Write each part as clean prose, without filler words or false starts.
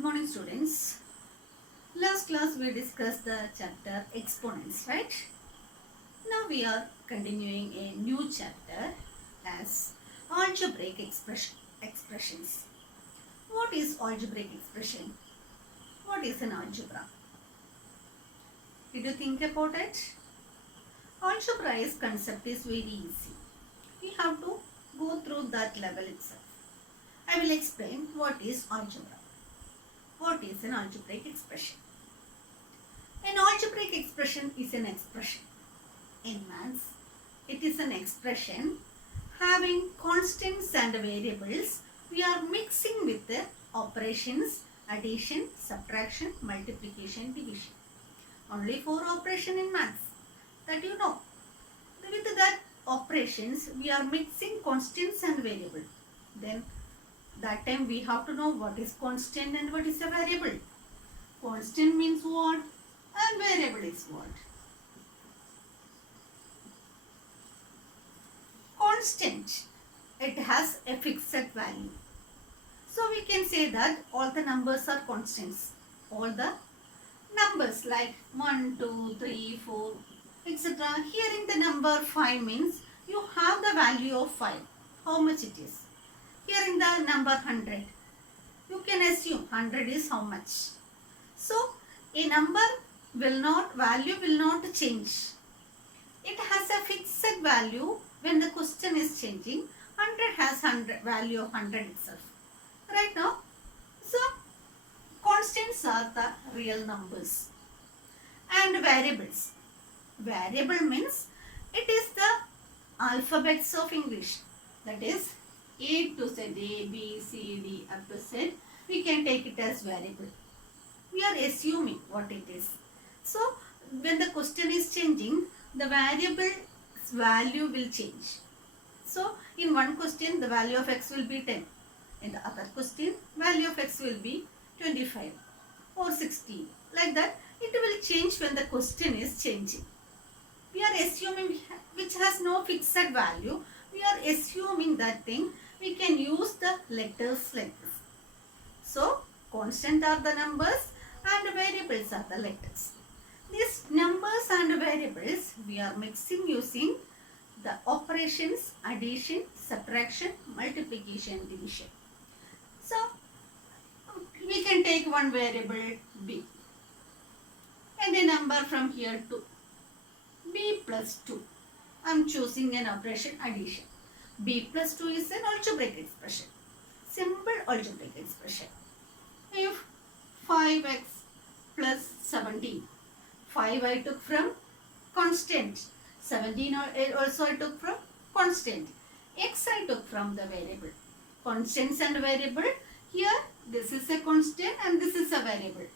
Good morning, students. Last class we discussed the chapter exponents, right? Now we are continuing a new chapter as algebraic expressions. What is algebraic expression? What is an algebra? Did you think about it? Algebraic concept is very easy. We have to go through that level itself. I will explain what is algebra. What is an algebraic expression? An algebraic expression is an expression. In maths, it is an expression having constants and variables. We are mixing with the operations, addition, subtraction, multiplication, division. Only 4 operations in maths that you know. With that operations, we are mixing constants and variable. Then that time we have to know what is constant and what is a variable. Constant means what and variable is what. Constant, it has a fixed value. So we can say that all the numbers are constants. All the numbers like 1, 2, 3, 4, etc. Here in the number 5 means you have the value of 5. How much it is? Here in the number 100, you can assume 100 is how much. So, a number value will not change. It has a fixed value when the question is changing. 100 has value of 100 itself. Right now, so constants are the real numbers. And variables. Variable means it is the alphabets of English. That is A to Z, A, B, C, D up to Z, we can take it as variable. We are assuming what it is. So, when the question is changing, the variable's value will change. So, in one question, the value of x will be 10. In the other question, value of x will be 25 or 16. Like that, it will change when the question is changing. We are assuming which has no fixed value. We are assuming that thing. We can use the letters like this. So, constant are the numbers and variables are the letters. These numbers and variables we are mixing using the operations, addition, subtraction, multiplication, division. So, we can take one variable b and a number from here to b plus 2. I am choosing an operation addition. B plus 2 is an algebraic expression. Simple algebraic expression. If 5x plus 17. 5 I took from constant. 17 also I took from constant. X I took from the variable. Constants and variable. Here this is a constant and this is a variable.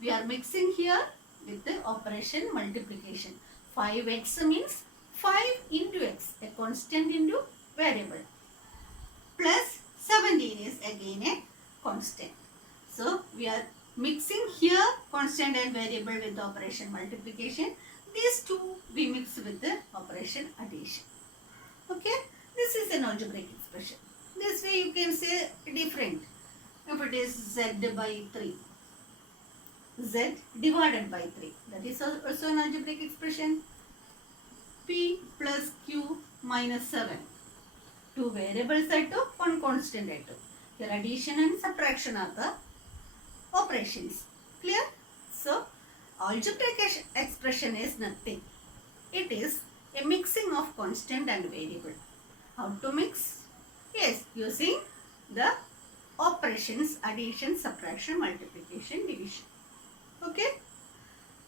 We are mixing here with the operation multiplication. 5x means 5 into x, a constant into variable, plus 17 is again a constant. So, we are mixing here constant and variable with the operation multiplication. These two we mix with the operation addition. Okay, this is an algebraic expression. This way you can say different. If it is z by 3, z divided by 3, that is also an algebraic expression. P plus Q minus 7. 2 variables I took, 1 constant I took. Here addition and subtraction are the operations. Clear? So, algebraic expression is nothing. It is a mixing of constant and variable. How to mix? Yes, using the operations, addition, subtraction, multiplication, division. Okay?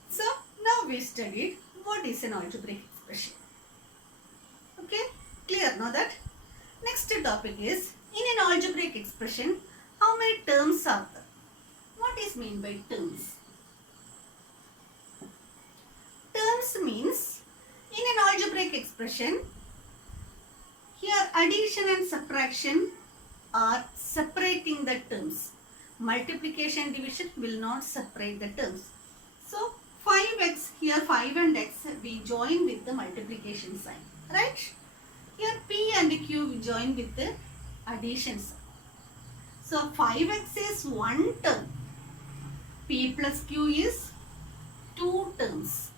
So, now we studied what is an algebraic expression. Okay? Clear now that? Next topic is, in an algebraic expression, how many terms are there? What is meant by terms? Terms means, in an algebraic expression, here addition and subtraction are separating the terms. Multiplication, division will not separate the terms. So, 5x, here 5 and x we join with the multiplication sign, right? Here p and q we join with the addition sign. So 5x is one term P plus Q is 2 terms.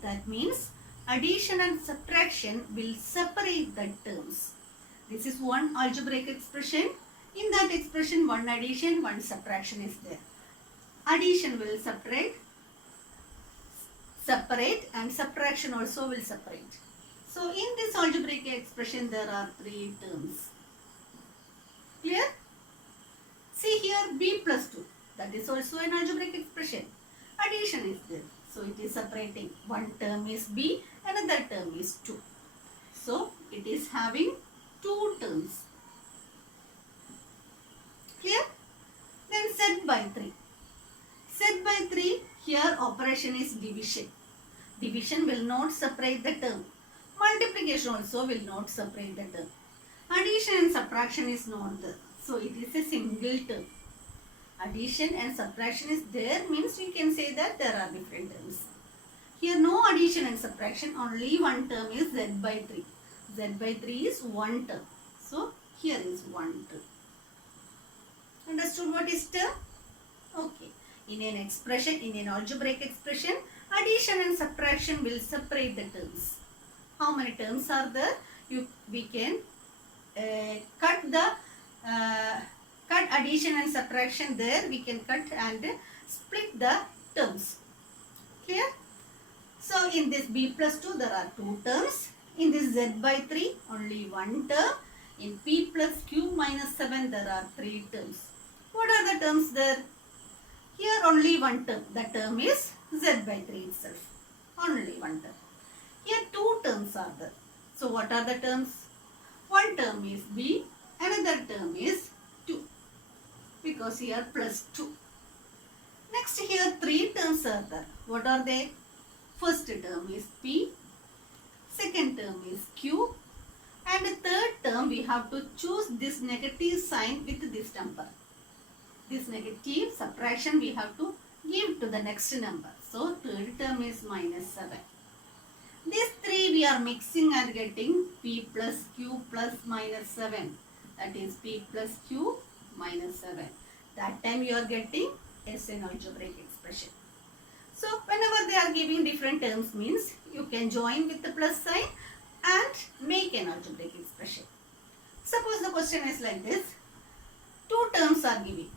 That means addition and subtraction will separate the terms. This is one algebraic expression. In that expression, one addition, one subtraction is there. Addition will separate and subtraction also will separate. So in this algebraic expression, there are 3 terms. Clear? See here B plus 2. That is also an algebraic expression. Addition is there. So it is separating. One term is B, another term is 2. So it is having 2 terms. Clear? Then Z by 3. Z by 3, here operation is division. Division will not separate the term. Multiplication also will not separate the term. Addition and subtraction is not there. So it is a single term. Addition and subtraction is there means we can say that there are different terms. Here no addition and subtraction, only one term is Z by 3. Z by 3 is one term. So here is one term. Understood what is term? Okay. In an expression, in an algebraic expression, addition and subtraction will separate the terms. How many terms are there? We can cut addition and subtraction there. We can cut and split the terms. Clear? So in this B plus 2 there are 2 terms. In this Z by 3 only one term. In P plus Q minus 7 there are 3 terms. What are the terms there? Here only one term. The term is Z by 3 itself. Only one term. Here 2 terms are there. So what are the terms? One term is B, another term is 2. Because here plus 2. Next here 3 terms are there. What are they? First term is P, second term is Q, and third term we have to choose this negative sign with this number. This negative subtraction we have to give to the next number. So third term is minus 7. These 3 we are mixing and getting P plus Q plus minus 7. That is P plus Q minus 7. That time you are getting as an algebraic expression. So whenever they are giving different terms means you can join with the plus sign and make an algebraic expression. Suppose the question is like this. 2 terms are given.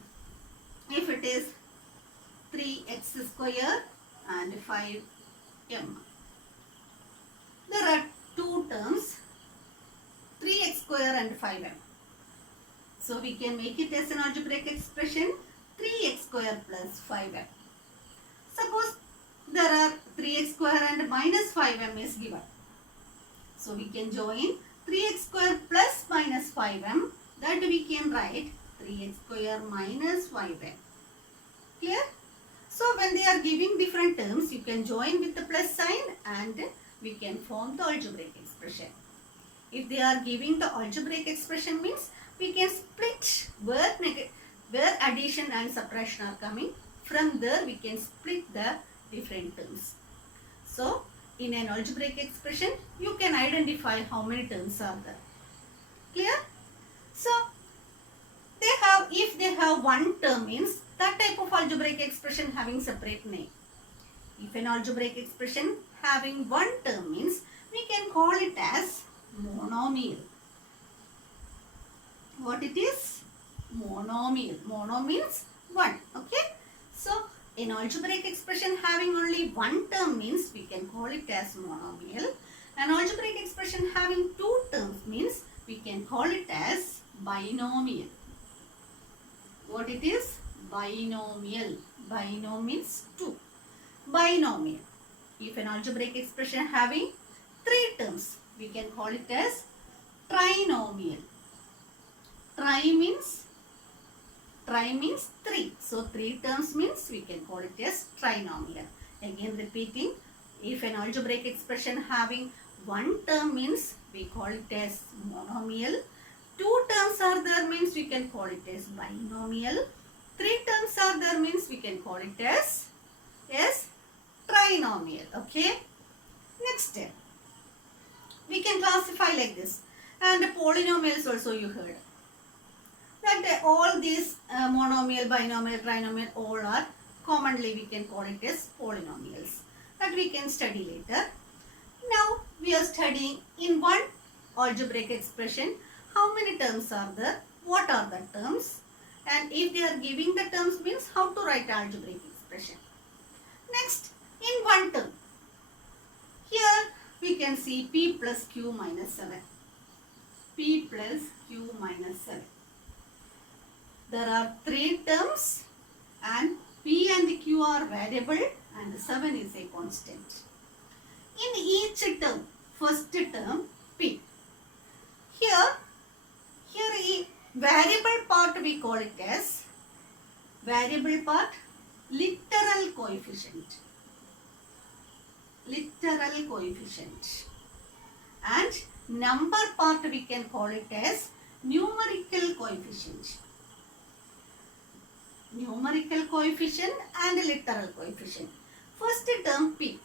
If it is 3x square and 5m. There are 2 terms, 3x square and 5m. So we can make it as an algebraic expression 3x square plus 5m. Suppose there are 3x square and minus 5m is given. So we can join 3x square plus minus 5m, that we can write 3x square minus 5m. Clear? So when they are giving different terms, you can join with the plus sign and we can form the algebraic expression. If they are giving the algebraic expression means we can split where addition and subtraction are coming. From there we can split the different terms. So in an algebraic expression you can identify how many terms are there. Clear? So if they have one term means that type of algebraic expression having separate name. If an algebraic expression having one term means we can call it as monomial. What it is? Monomial. Mono means one. Okay. So an algebraic expression having only one term means we can call it as monomial. An algebraic expression having 2 terms means we can call it as binomial. What it is? Binomial. Binomial means 2. Binomial. If an algebraic expression having 3 terms, we can call it as trinomial. Tri means 3. So 3 terms means we can call it as trinomial. Again repeating, if an algebraic expression having one term means we call it as monomial. 2 terms are there means we can call it as binomial. 3 terms are there means we can call it as trinomial. Okay. Next step. We can classify like this. And polynomials also you heard. That all these monomial, binomial, trinomial all are Commonly we can call it as polynomials. That we can study later. Now we are studying in one algebraic expression how many terms are there, what are the terms, and if they are giving the terms means how to write algebraic expression. Next, in one term, here we can see p plus q minus 7. P plus q minus 7. There are three terms and p and q are variable and 7 is a constant. In each term, first term p. Here a variable part we call it as variable part literal coefficient. Literal coefficient. And number part we can call it as numerical coefficient. Numerical coefficient and literal coefficient. First term p.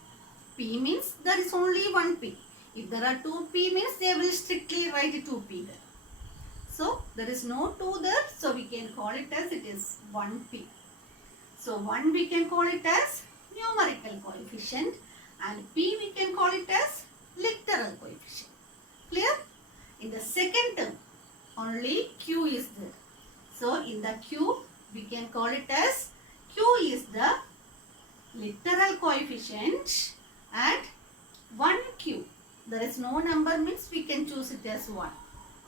P means there is only one p. If there are two p means they will strictly write 2p there. So there is no 2 there, so we can call it as it is 1p. So 1 we can call it as numerical coefficient and p we can call it as literal coefficient. Clear? In the second term only q is there. So in the q we can call it as q is the literal coefficient and 1q. There is no number means we can choose it as 1.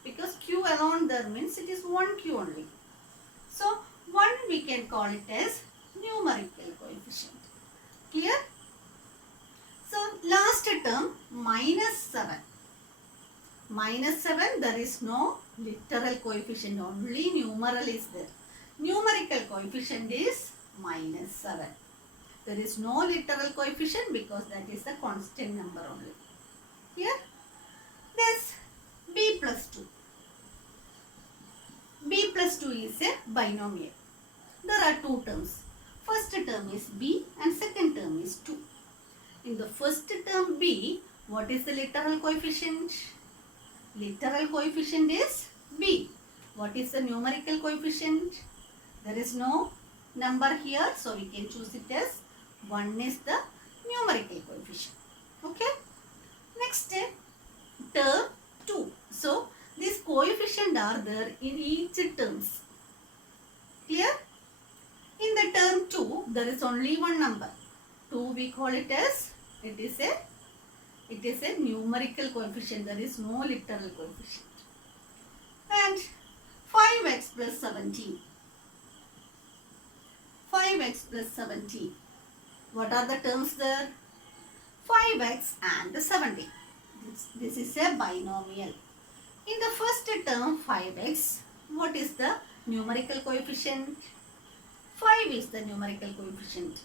Because q alone there means it is 1q only. So 1 we can call it as numerical coefficient. Clear? So last term minus 7. Minus 7 there is no literal coefficient, only numeral is there. Numerical coefficient is minus 7. There is no literal coefficient because that is the constant number only. Here, this b plus 2. B plus 2 is a binomial. There are two terms. First term is b and second term is 2. In the first term b, what is the literal coefficient? Literal coefficient is b. What is the numerical coefficient? There is no number here, so we can choose it as 1 is the numerical coefficient. Okay. Next term 2. So these coefficients are there in each terms. Clear? In the term 2, there is only one number. 2 we call it as it is a numerical coefficient. There is no literal coefficient. And 5x plus 17. 5x plus 17. What are the terms there? 5x and 17. This is a binomial. In the first term 5x, what is the numerical coefficient? 5 is the numerical coefficient.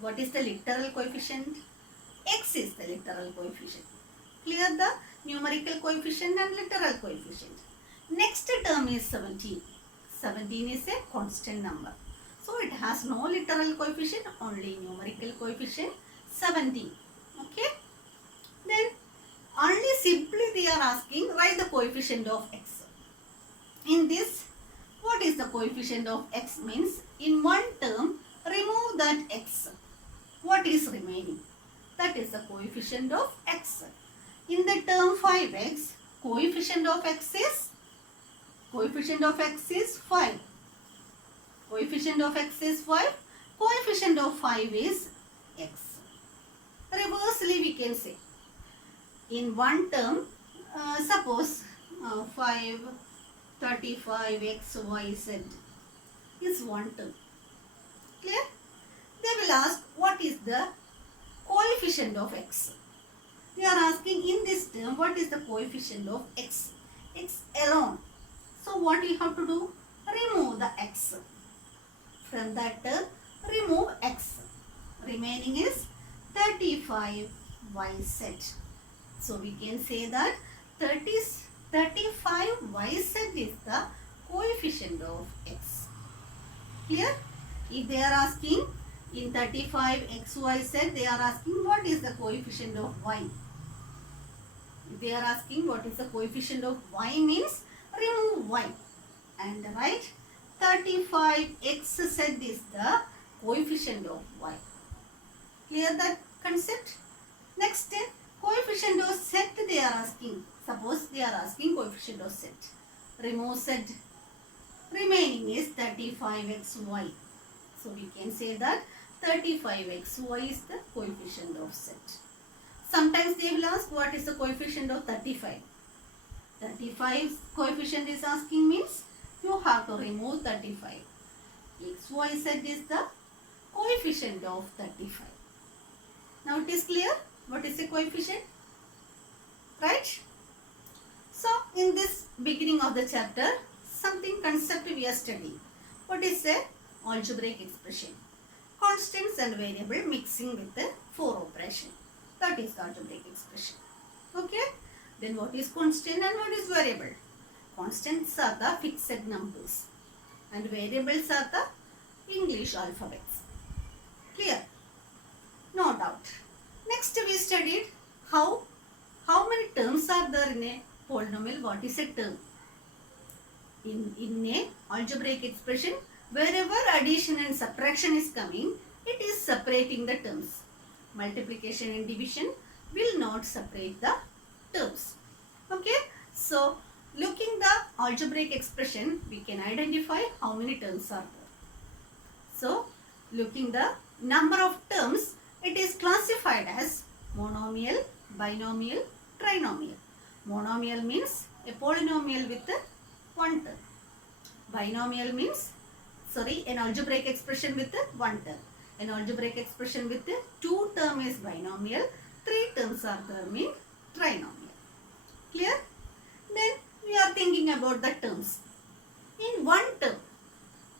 What is the literal coefficient? X is the literal coefficient. Clear the numerical coefficient and literal coefficient. Next term is 17. 17 is a constant number. So it has no literal coefficient, only numerical coefficient 17. Okay. Then only simply they are asking write the coefficient of x. In this, what is the coefficient of x means in one term remove that x. What is remaining? That is the coefficient of x. In the term 5x, coefficient of x is 5. Coefficient of x is 5. Coefficient of 5 is x. Reversely we can say. In one term, suppose 5, 35, x, y, z is one term. Clear? They will ask what is the coefficient of x. They are asking in this term what is the coefficient of x. X alone. So what we have to do? Remove the x. From that term, remove x. Remaining is 35 yz. So we can say that 35 yz is the coefficient of x. Clear? If they are asking in 35 xyz, they are asking what is the coefficient of y. If they are asking what is the coefficient of y means remove y and write 35 xz is the coefficient of y. Clear that concept? Next, coefficient of set they are asking. Suppose they are asking coefficient of set. Remove set. Remaining is 35xy. So we can say that 35xy is the coefficient of set. Sometimes they will ask what is the coefficient of 35. 35's coefficient is asking means you have to remove 35. XYZ is the coefficient of 35. Now it is clear what is the coefficient? Right? So in this beginning of the chapter, something concept we are studying. What is a algebraic expression? Constants and variable mixing with the for operation. That is the algebraic expression. Okay? Then what is constant and what is variable? Constants are the fixed numbers and variables are the English alphabets. Clear? No doubt. Next we studied how many terms are there in a polynomial. What is a term? In a algebraic expression, wherever addition and subtraction is coming, it is separating the terms. Multiplication and division will not separate the terms. Okay, so looking the algebraic expression, we can identify how many terms are there. So looking the number of terms, it is classified as monomial, binomial, trinomial. Monomial means a polynomial with one term. Binomial means an algebraic expression with one term. An algebraic expression with two terms is binomial, three terms are there mean trinomial. Clear? Then we are thinking about the terms. In one term,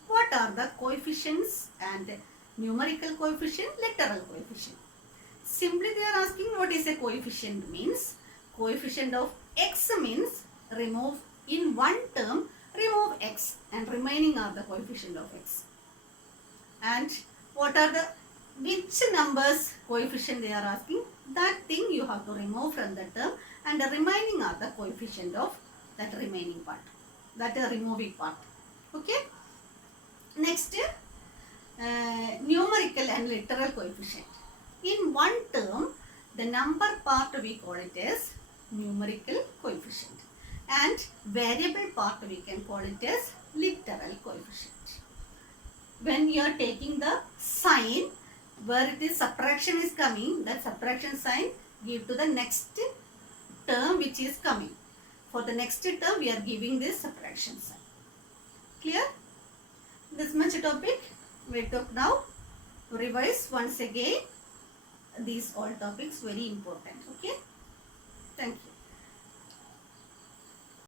what are the coefficients and numerical coefficient, literal coefficient? Simply they are asking what is a coefficient means. Coefficient of x means remove in one term, remove x and remaining are the coefficient of x. And what are the which numbers coefficient they are asking, that thing you have to remove from the term and the remaining are the coefficient of that remaining part, that removing part. Okay. Next, numerical and literal coefficient. In one term, the number part we call it as numerical coefficient and variable part we can call it as literal coefficient. When you are taking the sign where it is subtraction is coming, that subtraction sign give to the next term which is coming. For the next term we are giving this subtraction sign. Clear? This much topic we took now. Revise once again these all topics, very important. Okay.